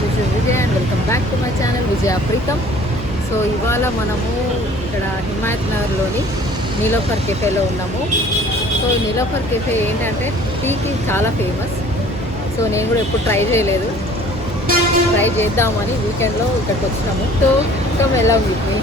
This is Vijay and welcome back to my channel Vijaya Preetham. So ఇవాళ మనము ఇక్కడ హిమాయత్ నగర్లోని నీలోఫర్ కెఫేలో ఉన్నాము. సో నీలోఫర్ కెఫే ఏంటంటే టీకి చాలా ఫేమస్. సో నేను కూడా ఎప్పుడు ట్రై చేయలేదు, ట్రై చేద్దామని వీకెండ్లో ఇక్కడికి వచ్చినాము. So come along with me.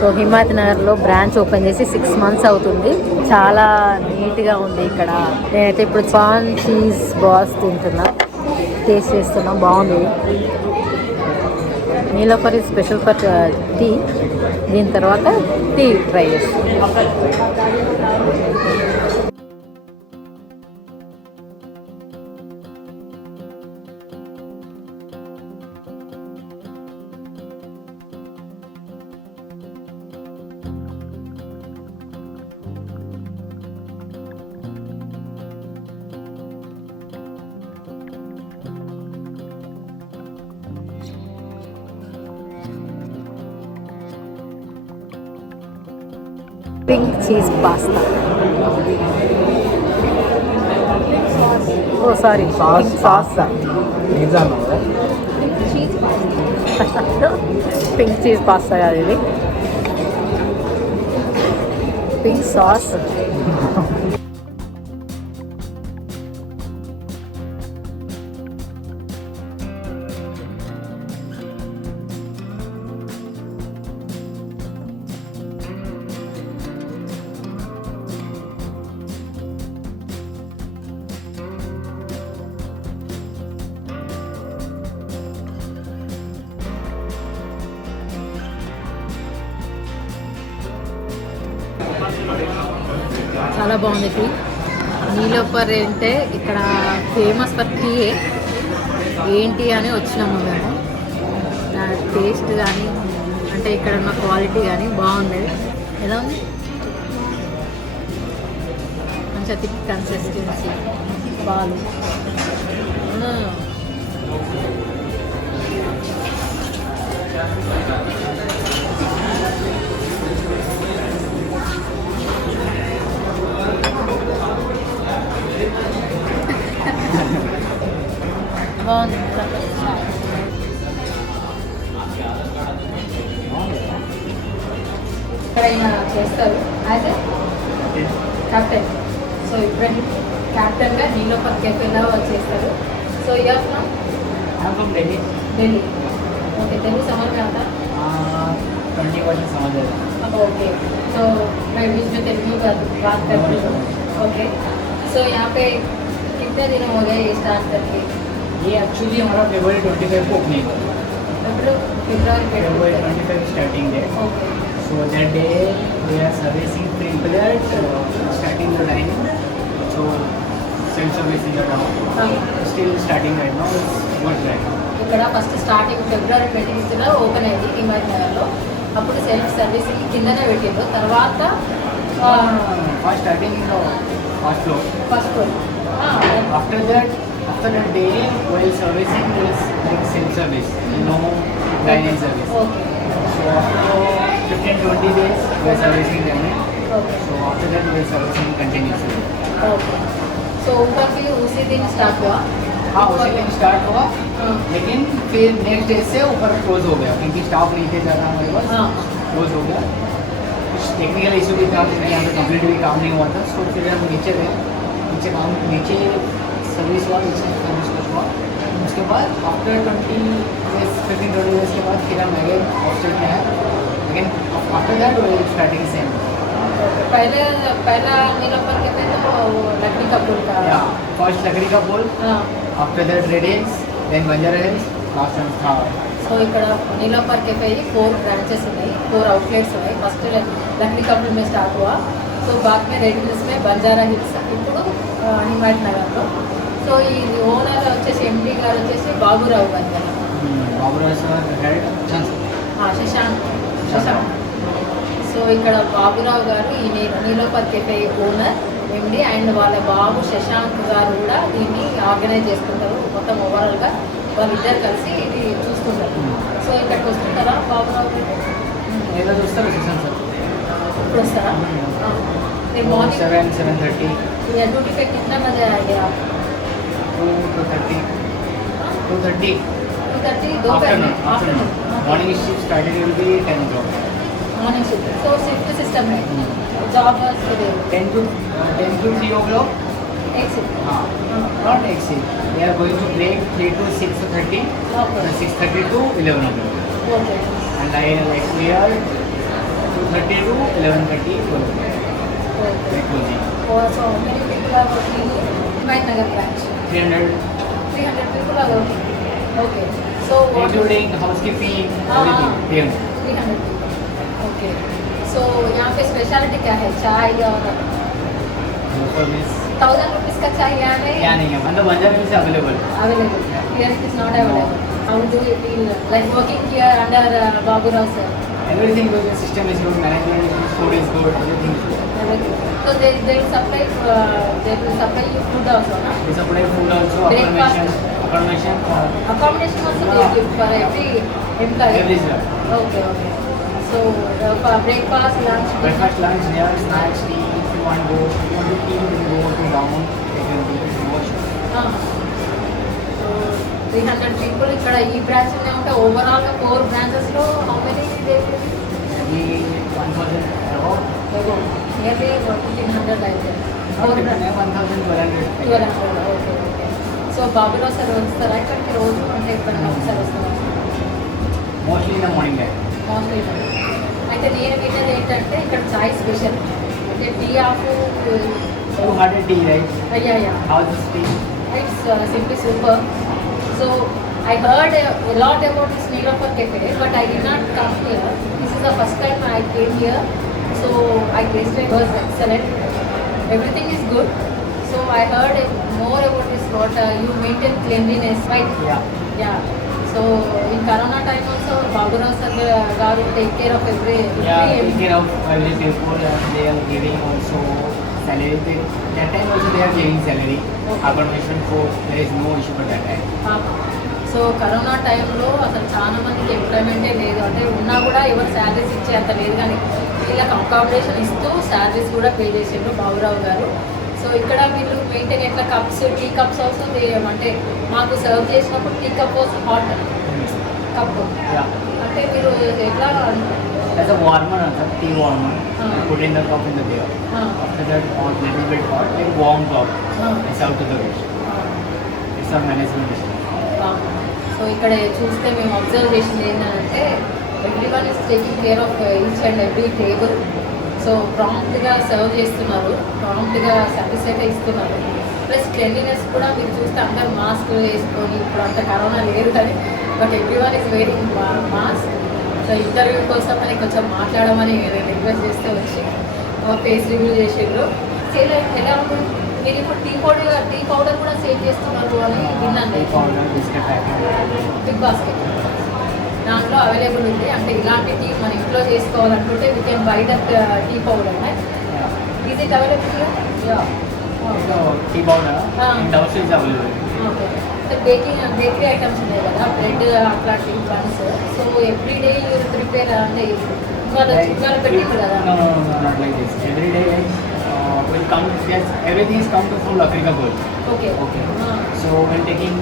So Himayat నగర్లో బ్రాంచ్ ఓపెన్ చేసి 6 months అవుతుంది. చాలా నీట్గా ఉంది ఇక్కడ. నేనైతే ఇప్పుడు పాన్ చీజ్ బాల్స్ తింటున్నా, టేస్ట్ చేస్తున్నా, బాగుంది. Niloufer is special for tea. దీని తర్వాత టీ ట్రై చేస్తాను. Pink cheese pasta. Oh, sorry. Sauce. Pink sauce. Cheese pasta. Pink cheese pasta కాదు ఇది. Pink sauce. చాలా బాగుంది టీ. నీలోఫర్ అంటే ఇక్కడ ఫేమస్ ఫర్ టీ ఏంటి అని వచ్చినాము మేము. టేస్ట్ కానీ అంటే ఇక్కడ ఉన్న క్వాలిటీ కానీ బాగుంది. ఎలా ఉంది? మంచిగా థిక్ కన్సిస్టెన్సీ, పాలు. ఎక్కడైనా చేస్తారు as a captain. So Ibrahim కెప్టెన్గా నీలోఫర్ కెఫేలో చేస్తారు. So you are from Delhi Delhi. Okay, Telugu समझ में आता? 20% समझ आएगा. ओके, तो मैं बीच में तेलुगु बात करती हूँ. ओके, सो यहाँ पे कितने दिन हो गए ये स्टार्ट करके? ये एक्चुअली हमारा फरवरी 25 को ओपनिंग है. फरवरी 25 स्टार्टिंग है. Okay. So that day we are servicing pre-employed, starting the line. So self-service in the town. Still starting right now. It's good right now. ఇక్కడ ఫస్ట్ స్టార్టింగ్ ఫిబ్రవరి 26 ఓపెన్ అయింది హిమాయత్ నగర్లో. అప్పుడు సెల్ఫ్ సర్వీసింగ్ కిందనే పెట్టిండ్రు. తర్వాత First starting in the first floor. First floor. After that day while servicing there is like self-service. No line service. Okay. So after 15-20 days we are servicing them. Okay. So after that we are servicing continuously. Okay. So ऊपर भी उसी दिन स्टार्ट हुआ? हाँ, उसी दिन स्टार्ट हुआ. लेकिन फिर नेक्स्ट डे से ऊपर क्लोज हो गया क्योंकि स्टाफ नहीं थे ज़्यादा हमारे पास. हाँ. क्लोज हो गया. कुछ टेक्निकल इशू भी था, यहाँ पे कंप्लीट भी काम नहीं हुआ था. तो फिर हम नीचे गए. नीचे सर्विस हुआ, नीचे सर्विस कुछ हुआ. उसके बाद आफ्टर 15 डेज के बाद फिर हम अगेन हॉस्टल में है. लेकिन आफ्टर दैट वो स्टार्टिंग सेम. पहला नीलोफर के थे तो लकड़ी का पुल का. First Lakdi ka Pul. After that Red Hills, then Banjara Hills, last time था. సో ఇక్కడ నీలోఫర్ కెఫే 4 ब्रांचेस ఉన్నాయి, 4 आउटलेट्स ఉన్నాయి. ఫస్ట్ लकड़ी का पुल में स्टार्ट हुआ. సో बाद में रेड हिल्स में బంజారా హిల్స్, ఇప్పుడు హిమాయత్ నగర్లో. సో ఈ ఓనర్ వచ్చేసి ఎండి గారు వచ్చేసి బాబురావు గారు. Baburao sir head Shashank. సో ఇక్కడ బాబురావు గారు ఈ నీలోఫర్ కెఫే ఓనర్, ఎండి, అండ్ వాళ్ళ బాబు శశాంక్ గారు కూడా దీన్ని ఆర్గనైజ్ చేసుకుంటారు. మొత్తం ఓవరాల్గా వాళ్ళిద్దరు కలిసి ఇది చూస్తుంటారు. సో ఇక్కడికి వస్తుంటారా బాబురావు గారు? ఏదో చూస్తారు శశాంక్ సార్. ఇప్పుడు వస్తారా? फिर मॉर्निंग 7:30 ड्यूटी पे कितना बजे आएंगे आप? 2:30 2:30 दोपहर में. Afternoon. Morning shift started will be 10 o'clock. Morning shift. So shift system है जॉब के लिए 10 to 3 o'clock. एक शिफ्ट. हाँ, not एक shift. We are going to break 3 to 6:30. Okay. 6:30 to 11 o'clock. Okay. And we are 2:30 to 11:30. Okay. Closing. और so many people are working Himayat Nagar branch? 300 people are working. Okay. So including housekeeping, everything. 300. 300 people. Okay. So यहाँ पे स्पेशलिटी क्या है? चाय और For this, 1000 रुपीज़ का चाय यहाँ है? क्या नहीं है, मतलब Banjara hills available. Available. Here it is not available. How do you feel like working here under Babu Rao sir? Everything good, the system is good, management is good, food is good, everything is good. Everything. So they will supply you food also, no? We supply food also, Breakfast. accommodation for Accommodation also they give for every employee. every job. Okay, okay. So for breakfast, lunch, Breakfast, lunch, dinner, snacks, tea. If you want to tea, you can go to down. If you watch. So 300 people ఇక్కడ ఈ బ్రాంచ్ ఉంటే ఓవరాల్గా 4 బ్రాంచెస్లో how many they Maybe 1,000 above. Nearly 1500 అయితే 1,200. 1200. Okay, okay. So Baburao sir వస్తారా ఇక్కడికి రోజు? అంటే ఎప్పుడైనా ఒకసారి వస్తారా? Mostly in the morning time. Mostly. అయితే నేను విన్నది ఏంటంటే ఇక్కడ చాయ్ స్పెషల్ అంటే tea of You had a tea, right? అయ్యా How's the tea? it's simply super. So I heard a lot about this Neelofer Cafe, but I did not come here. This is the first time I came here, so I tasted it was excellent. Everything is good. So I heard more about this. What you maintain cleanliness, right? Yeah. So in Corona time also, Babu Rao sir garu take care of every. Yeah, take care of every people. They are giving also salary. That time also they are giving salary. Okay. Accommodation food. There is no issue for that time. So corona టైంలో అసలు చాలా మందికి ఎంప్లాయ్మెంటే లేదు. అంటే ఉన్నా కూడా ఎవరు శాలరీస్ ఇచ్చే అంత లేదు, కానీ వీళ్ళకి అకామిడేషన్ ఇస్తూ శాలరీస్ కూడా పే చేసిండ్రు బాబురావు గారు. సో ఇక్కడ మీరు మెయింటైన్ ఎట్లా కప్స్, టీ కప్స్ ఆల్సో అంటే మాకు సర్వ్ చేసినప్పుడు tea cup hot cup Yeah. అంటే మీరు ఎట్లా as a warmer, tea warmer. Ah. Put in the cup in the beer. After that, hot, little bit hot, like warm cup. It's out to the guest. It's our management system. So ఇక్కడ చూస్తే మేము observe చేసింది ఏంటంటే everyone is taking care of each and every table. So ప్రాంప్ట్గా serve చేస్తున్నారు, ప్రాంప్ట్గా సర్వీస్ అయితే ఇస్తున్నారు. ప్లస్ క్లెన్లీనెస్ కూడా మీరు చూస్తే అందరు మాస్క్ వేసుకొని, ఇప్పుడు అంత కరోనా లేదు కానీ but everyone is wearing mask. So interview కోసం అని కొంచెం మాట్లాడమని రిక్వెస్ట్ చేస్తే వచ్చి ఫేస్ రివ్యూ చేసిండ్రు. సేల్ ఎలా ఉంటుంది? మీరు ఇప్పుడు టీ పౌడర్ కూడా సేల్ చేస్తున్నారు అని విన్నాను. బిగ్ బాస్కెట్ దాంట్లో అవైలబుల్ ఉంది. అంటే ఇలాంటి టీ మన ఇంట్లో చేసుకోవాలనుకుంటే we can buy that tea powder. Is it available? Tea powder does is available. Okay. So bakery items ఉన్నాయి కదా, బ్రెడ్ అట్లాంటి buns. So every day your prepare అంటే ఇవాళ పెట్టింది కదా. Not like this. Every day will come. Yes, everything is come from Lakri ka bowl. Okay. So we're taking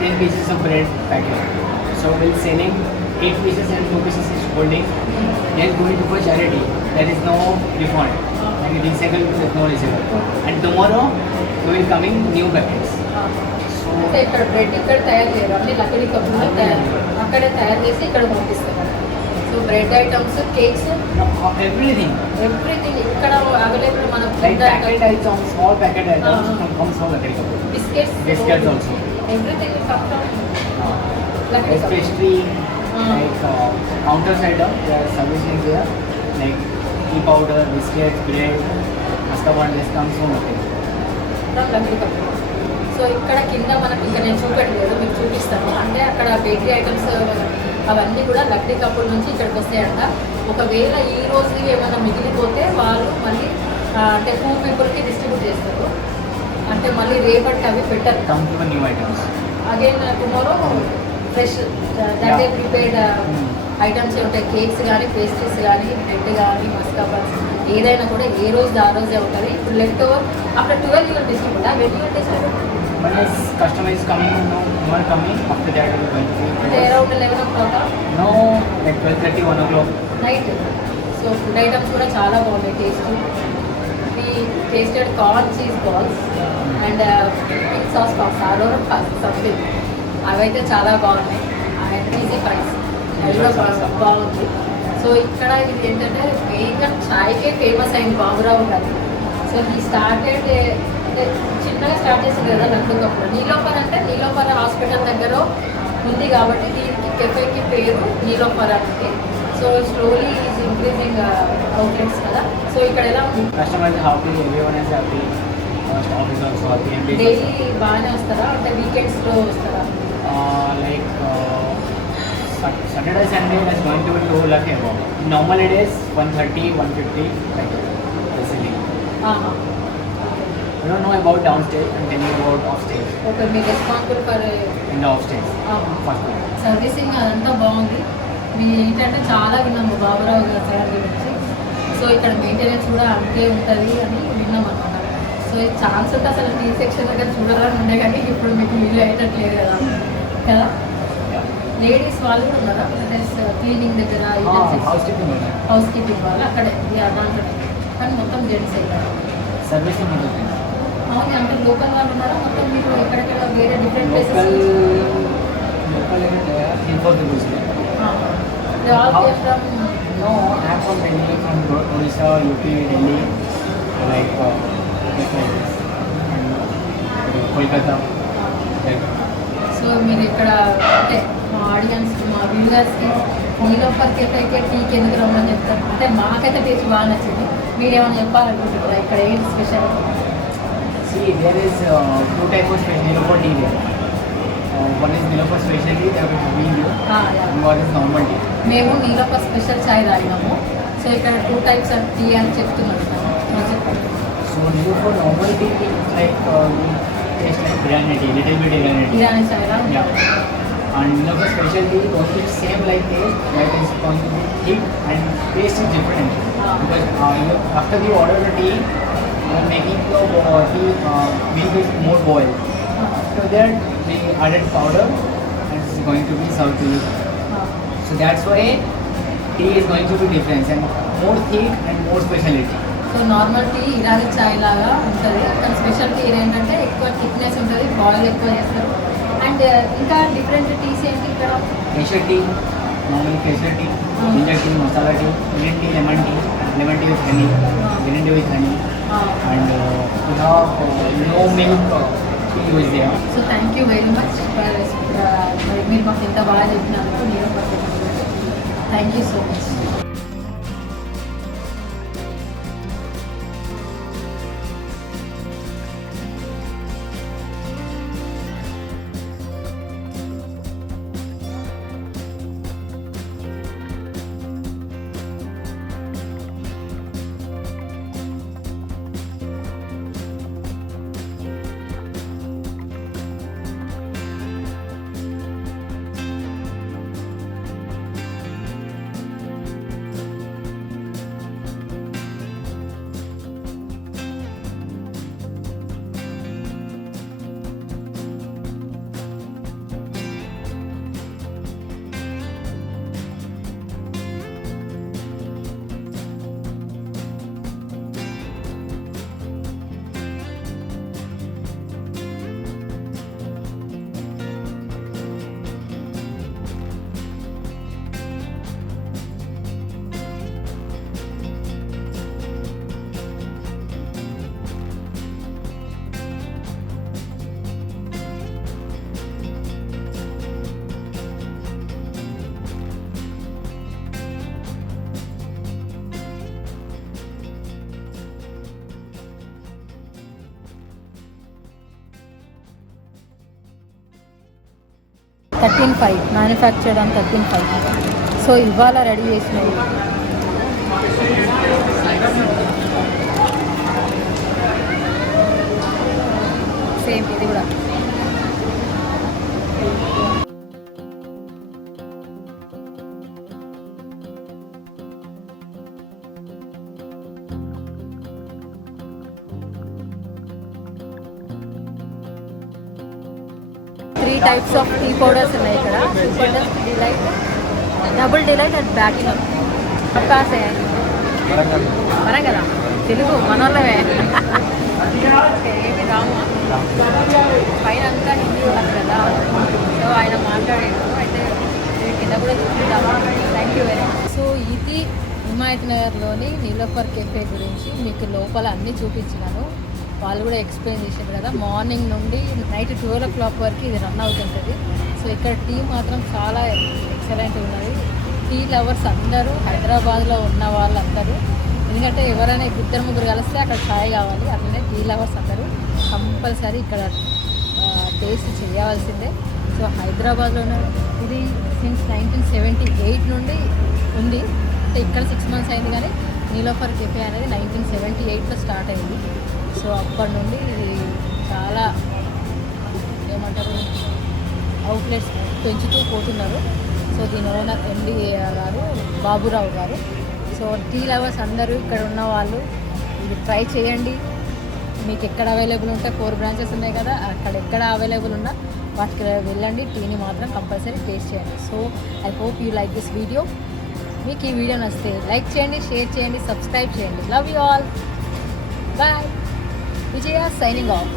10 pieces of bread packet. So we're selling 8 pieces and 2 pieces is holding. Then going to for charity. There is no refund. And recycle is no recycle. And tomorrow we will coming new packets. So అంటే ఇక్కడ బ్రెడ్ ఇక్కడ తయారు చేయరు, అన్ని లక్కడి కప్పులో అక్కడే తయారు చేసి ఇక్కడ పంపిస్తారు. So bread items, cakes, everything. Everything ఇక్కడ అవైలబుల్. మన Like packet items, small packet items comes from Lakri ka bowl. Biscuits also. Everything come from Like Lakdi కప్. pastry, like counters item, they are servicing there. Like tea powder, biscuits, bread, mascarpone, this comes from Lakri. From Lakdi కప్. So ఇక్కడ కింద మనకి ఇంకా నేను చూపెట్టలేదు, మీకు చూపిస్తాను. అంటే అక్కడ బేకరీ ఐటమ్స్ అవన్నీ కూడా లక్కడి కప్పుల నుంచి ఇక్కడికి వస్తాయంట. ఒకవేళ ఈ రోజు ఏమైనా మిగిలిపోతే వాళ్ళు మళ్ళీ అంటే పూర్ పీపుల్కి డిస్ట్రిబ్యూట్ చేస్తారు. అంటే మళ్ళీ రేపటికి అవి పెట్టరు. Come to the new items. Again tomorrow fresh that prepared items ఉంటాయి. కేక్స్ కానీ, పేస్ట్రీస్ కానీ, బ్రెడ్ కానీ, మస్కాబన్స్ ఏదైనా కూడా ఏ రోజు ఆ రోజే ఉంటుంది. ఇప్పుడు left over after 12 you're distribute. When you're distribute When is customer is coming, no one coming, after that we are going to అంటే be. Around 11 o'clock No, like 12:30, 1 o'clock. Night. So food items కూడా చాలా బాగున్నాయి. Tasted corn cheese balls and pick sauce box ఆరోర something అవైతే చాలా బాగున్నాయి. And easy price అది కూడా బాగుంది. సో ఇక్కడ ఇది ఏంటంటే మెయిన్గా చాయ్కే ఫేమస్ అయింది బాబురావు గారు. సో ఈ స్టార్టెడ్ అంటే చిన్నగా స్టార్ట్ చేసింది కదా లక్కడికప్పుడు. నీలోఫర్ అంటే నీలోఫర్ హాస్పిటల్ దగ్గర ఉంది కాబట్టి దీనికి కెఫేకి పేరు నీలోఫర్ అనేది. So slowly is increasing outlets కదా. సో ఇక్కడ ఎలా ఉంది? Customer is happy, everyone is happy. Staff is also happy. And daily బాగానే వస్తారా? అంటే వీకెండ్స్లో వస్తారా? like Saturday, Sunday is going to be 2 lakh above. Normal days 130, 150 like that. Basically. ఆహా. I don't know about downstairs. I'm telling you about offstairs. Okay. Me responsible for In the offstairs. First one. Servicing అదంతా బాగుంది. మీ ఏంటంటే చాలా విన్నాము బాబురావు గారి సార్ గురించి. సో ఇక్కడ మెయింటెనెన్స్ కూడా అంతే ఉంటుంది అని విన్నాం అనమాట. సో ఈ ఛాన్స్ ఉంటే అసలు టీ సెక్షన్ దగ్గర చూడాలని ఉండే కానీ ఇప్పుడు మీకు వీలు అయ్యేటట్లేదు కదా కదా. లేడీస్ వాళ్ళు కూడా ఉన్నారా? క్లీనింగ్ దగ్గర Housekeeping. హౌస్ కీపింగ్ వాళ్ళు అక్కడే దాంట్లో, కానీ మొత్తం జెంట్స్ అయ్యారు. Servicing is the అవును. అంటే లోకల్ వాళ్ళు ఉన్నారా? మొత్తం మీరు ఎక్కడెక్కడ వేరే different places? local info people. They all came from No, I'm from Delhi, from Odisha, UP, Delhi, like this. And Kolkata. Like, so మీరు ఇక్కడ అంటే మా ఆడియన్స్, మా వ్యూవర్స్కి నీలోఫర్ కెఫేకి టీకి ఎందుకు రమ్మని చెప్తారు? అంటే మాకైతే టేస్ట్ బాగా నచ్చింది. మీరు ఏమైనా చెప్పాలనుకుంటున్నారా ఇక్కడ ఏంటి special? see, there is 2 types of Nilofer tea there. One is Nilofer specialty, that is green tea, and one is normal tea. మేము నీలోఫర్ స్పెషల్ చాయ్ తాగినాము. సో ఇక్కడ 2 types ఆఫ్ టీ అని చెప్తున్నాను. చెప్పండి. So Nilofer normal tea is like taste like biryani tea, little bit biryani tea. Irani చాయ్లా? Yeah. And Nilofer specialty going to be same like taste, that is going to be thick and taste is different. Because after you order the tea, you are making your tea milk is more boiled. After that, we added powder and it's going to be served to you. So that's why tea is going to be different and more thick and more specialty. So normal tea Irani chai లాగా ఉంటుంది, కానీ special tea ఏంటంటే ఎక్కువ థిక్నెస్ ఉంటుంది, బాయిల్ ఎక్కువ చేస్తారు. అండ్ ఇంకా different teas ఏంటి ఇక్కడ? Pressure tea, normally pressure tea, ginger tea, masala tea, green tea, lemon tea with honey, green tea with honey, and we have no milk tea is there. So thank you very much for మీరు మాకు ఇంత బాగా చెప్పినందుకు. నేను thank you so much. $13,500 manufactured on $13,500. So ఇవాళ ready చేసినవి same ఇది కూడా. Three types of tea powders ఉన్నాయి ఇక్కడ. Super dust, delight, double delight and platinum. అవకాశే వరం కదా తెలుగు మనోళ్ళమే. ఏమి రాము పైన అంతా హిందీ ఉన్నారు కదా, సో ఆయన మాట్లాడాడు. అయితే కింద కూడా చూద్దాము. Thank you very much. So ఇది హిమాయత్ నగర్లోని నీలోఫర్ కెఫే గురించి మీకు లోపల అన్నీ చూపించినాను. వాళ్ళు కూడా ఎక్స్ప్లెయిన్ చేశారు కదా. మార్నింగ్ నుండి నైట్ 12 o'clock వరకు ఇది రన్ అవుతుంటుంది. సో ఇక్కడ టీ మాత్రం చాలా ఎక్సలెంట్ ఉన్నది. టీ లవర్స్ అందరూ, హైదరాబాద్లో ఉన్న వాళ్ళందరూ, ఎందుకంటే ఎవరైనా ఇద్దరు ముగ్గురు కలిస్తే అక్కడ ఛాయ్ కావాలి, అట్లనే టీ లవర్స్ అందరూ కంపల్సరీ ఇక్కడ టేస్ట్ చేయవలసిందే. సో హైదరాబాద్లో ఉన్న ఇది సిన్స్ 1978 నుండి ఉంది. అంటే ఇక్కడ 6 months అయింది, కానీ నీలోఫర్ కెఫే అనేది 1978లో స్టార్ట్ అయింది. సో అప్పటి నుండి ఇది చాలా ఏమంటారు అవుట్లెట్స్ పెంచుతూ పోతున్నారు. సో దీని ఓనర్ ఎండి గారు బాబురావు గారు. సో టీ లవర్స్ అందరూ ఇక్కడ ఉన్న వాళ్ళు ఇది ట్రై చేయండి. మీకు ఎక్కడ అవైలబుల్ ఉంటే 4 branches ఉన్నాయి కదా, అక్కడ ఎక్కడ అవైలబుల్ ఉన్నా వాటికి వెళ్ళండి. టీని మాత్రం కంపల్సరీ టేస్ట్ చేయండి. So I hope you like this video. మీకు ఈ వీడియో నచ్చితే లైక్ చేయండి, షేర్ చేయండి, సబ్స్క్రైబ్ చేయండి. Love you all. Bye. Vijaya signing off.